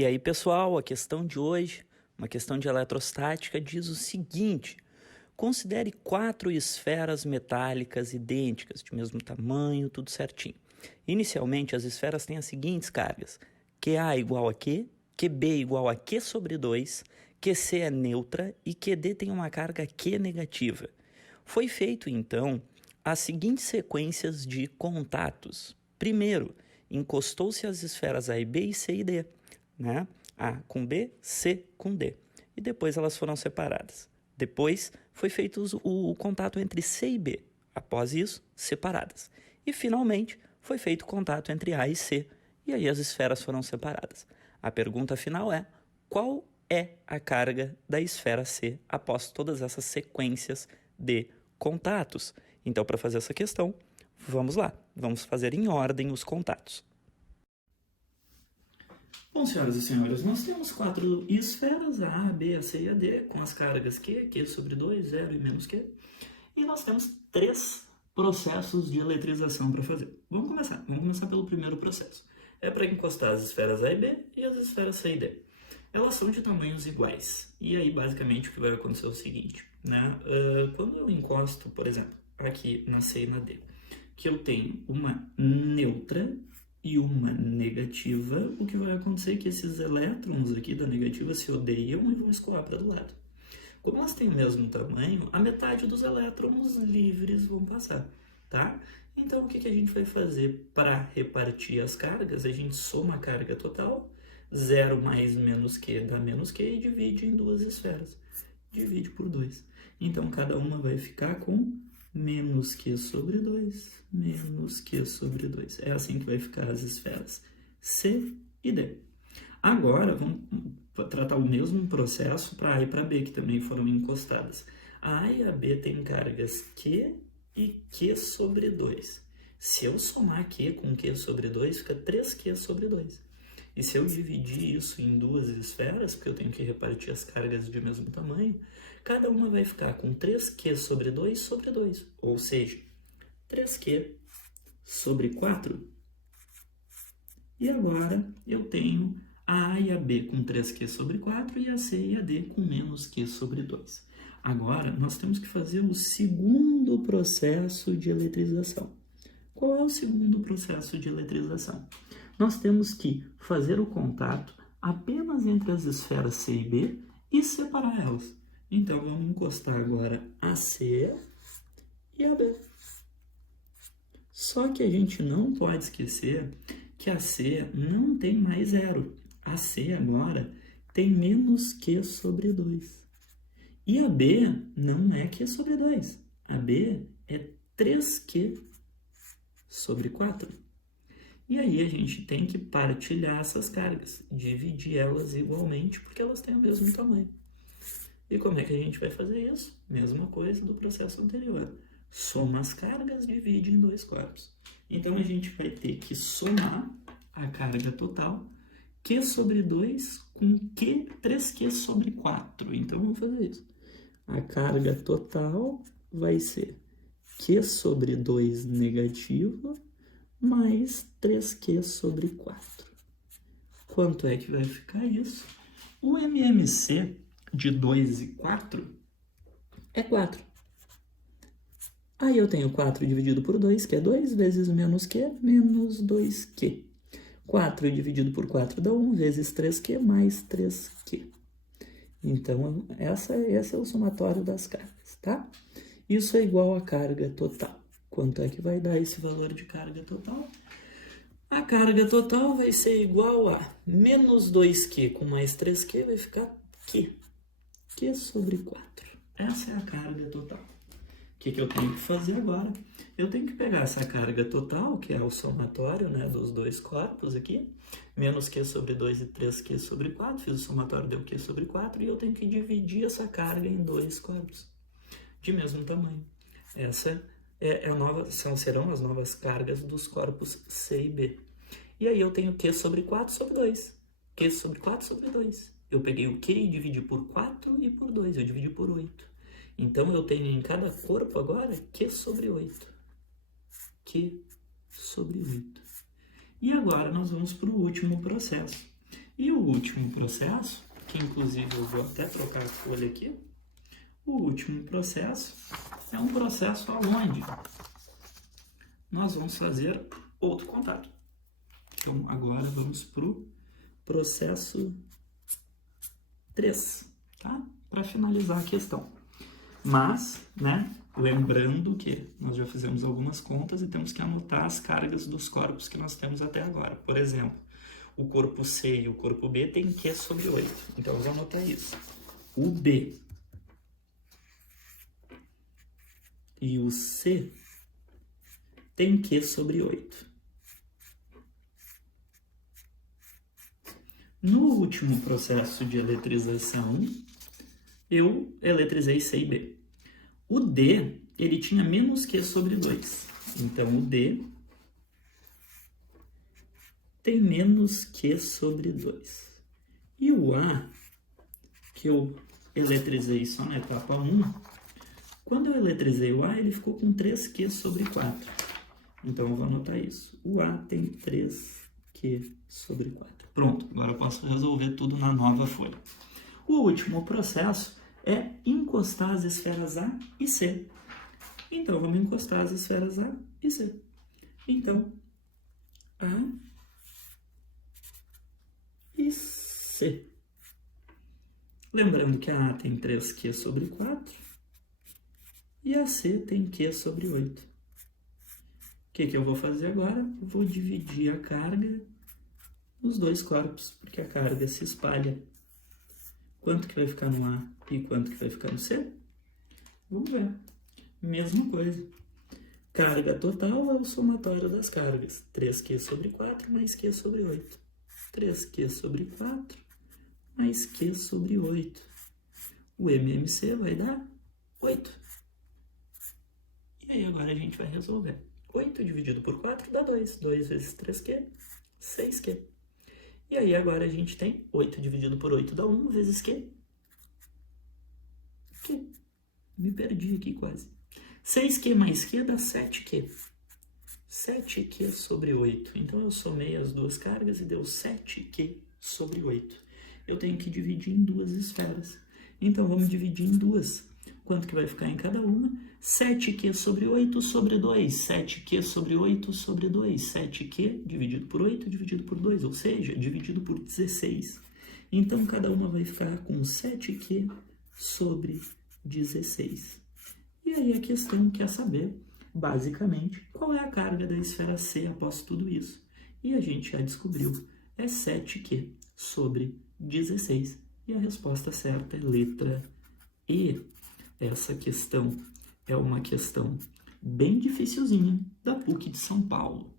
E aí, pessoal, a questão de hoje, uma questão de eletrostática, diz o seguinte: considere 4 esferas metálicas idênticas, de mesmo tamanho, tudo certinho. Inicialmente, as esferas têm as seguintes cargas: QA igual a Q, QB igual a Q sobre 2, QC é neutra e QD tem uma carga Q negativa. Foi feito, então, as seguintes sequências de contatos. Primeiro, encostou-se as esferas A e B e C e D, né? A com B, C com D. E depois elas foram separadas. Depois foi feito o contato entre C e B. Após isso, separadas. E finalmente foi feito o contato entre A e C. E aí as esferas foram separadas. A pergunta final é: qual é a carga da esfera C após todas essas sequências de contatos? Então, para fazer essa questão, vamos lá. Vamos fazer em ordem os contatos. Bom, senhoras e senhores, nós temos 4 esferas, a A, B, a C e a D, com as cargas Q sobre 2, 0 e menos Q. E nós temos 3 processos de eletrização para fazer. Vamos começar pelo primeiro processo. É para encostar as esferas A e B e as esferas C e D. Elas são de tamanhos iguais. E aí, basicamente, o que vai acontecer é o seguinte, né? Quando eu encosto, por exemplo, aqui na C e na D, que eu tenho uma neutra e uma negativa, o que vai acontecer é que esses elétrons aqui da negativa se odeiam e vão escoar para do lado. Como elas têm o mesmo tamanho, a metade dos elétrons livres vão passar, tá? Então, o que a gente vai fazer para repartir as cargas? A gente soma a carga total, 0 mais menos Q dá menos Q e divide em 2 esferas. Divide por 2. Então, cada uma vai ficar com menos Q sobre 2, menos Q sobre 2. É assim que vai ficar as esferas C e D. Agora, vamos tratar o mesmo processo para A e para B, que também foram encostadas. A A e a B têm cargas Q e Q sobre 2. Se eu somar Q com Q sobre 2, fica 3Q sobre 2. E se eu dividir isso em 2 esferas, porque eu tenho que repartir as cargas de mesmo tamanho, cada uma vai ficar com 3Q sobre 2 sobre 2. Ou seja, 3Q sobre 4. E agora eu tenho a A e a B com 3Q sobre 4 e a C e a D com menos Q sobre 2. Agora, nós temos que fazer o segundo processo de eletrização. Qual é o segundo processo de eletrização? Nós temos que fazer o contato apenas entre as esferas C e B e separar elas. Então, vamos encostar agora a C e a B. Só que a gente não pode esquecer que a C não tem mais 0. A C agora tem menos Q sobre 2. E a B não é Q sobre 2. A B é 3Q sobre 4. E aí a gente tem que partilhar essas cargas, dividir elas igualmente, porque elas têm o mesmo tamanho. E como é que a gente vai fazer isso? Mesma coisa do processo anterior. Soma as cargas, divide em 2 corpos. Então a gente vai ter que somar a carga total, Q sobre 2 com Q, 3Q sobre 4. Então vamos fazer isso. A carga total vai ser Q sobre 2 negativa mais 3Q sobre 4. Quanto é que vai ficar isso? O MMC de 2 e 4 é 4. Aí eu tenho 4 dividido por 2, que é 2, vezes menos Q, menos 2Q. 4 dividido por 4 dá 1, vezes 3Q, mais 3Q. Então, esse é o somatório das cargas, tá? Isso é igual à carga total. Quanto é que vai dar esse valor de carga total? A carga total vai ser igual a menos 2Q com mais 3Q, vai ficar Q. Q sobre 4. Essa é a carga total. O que eu tenho que fazer agora? Eu tenho que pegar essa carga total, que é o somatório, né, dos 2 corpos aqui, menos Q sobre 2 e 3Q sobre 4, fiz o somatório, deu Q sobre 4, e eu tenho que dividir essa carga em 2 corpos, de mesmo tamanho. Essa serão as novas cargas dos corpos C e B. E aí eu tenho Q sobre 4 sobre 2. Q sobre 4 sobre 2. Eu peguei o Q e dividi por 4 e por 2. Eu dividi por 8. Então eu tenho em cada corpo agora Q sobre 8. Q sobre 8. E agora nós vamos para o último processo. E o último processo, que inclusive eu vou até trocar a folha aqui, o último processo é um processo onde nós vamos fazer outro contato. Então, agora vamos para o processo 3, tá? Para finalizar a questão. Mas, né, lembrando que nós já fizemos algumas contas e temos que anotar as cargas dos corpos que nós temos até agora. Por exemplo, o corpo C e o corpo B tem Q sobre 8. Então, eu vou anotar isso. O B e o C tem Q sobre 8. No último processo de eletrização, eu eletrizei C e B. O D, ele tinha menos Q sobre 2. Então, o D tem menos Q sobre 2. E o A, que eu eletrizei só na etapa 1, quando eu eletrizei o A, ele ficou com 3Q sobre 4. Então, eu vou anotar isso. O A tem 3Q sobre 4. Pronto, agora eu posso resolver tudo na nova folha. O último processo é encostar as esferas A e C. Então, vamos encostar as esferas A e C. Então, A e C. Lembrando que a A tem 3Q sobre 4 e a C tem Q sobre 8. O que eu vou fazer agora? Eu vou dividir a carga nos dois corpos, porque a carga se espalha. Quanto que vai ficar no A e quanto que vai ficar no C? Vamos ver. Mesma coisa. Carga total é o somatório das cargas. 3Q sobre 4 mais Q sobre 8. 3Q sobre 4 mais Q sobre 8. O MMC vai dar 8. E aí agora a gente vai resolver. 8 dividido por 4 dá 2. 2 vezes 3Q, 6Q. E aí agora a gente tem 8 dividido por 8 dá 1 vezes Q. Q. Me perdi aqui quase. 6Q mais Q dá 7Q. 7Q sobre 8. Então eu somei as duas cargas e deu 7Q sobre 8. Eu tenho que dividir em duas esferas. Então vamos dividir em duas. Quanto que vai ficar em cada uma? 7Q sobre 8 sobre 2. 7Q sobre 8 sobre 2. 7Q dividido por 8 dividido por 2, ou seja, dividido por 16. Então cada uma vai ficar com 7Q sobre 16. E aí a questão quer saber, basicamente, qual é a carga da esfera C após tudo isso. E a gente já descobriu, é 7Q sobre 16. E a resposta certa é letra E. Essa questão é uma questão bem dificilzinha da PUC de São Paulo.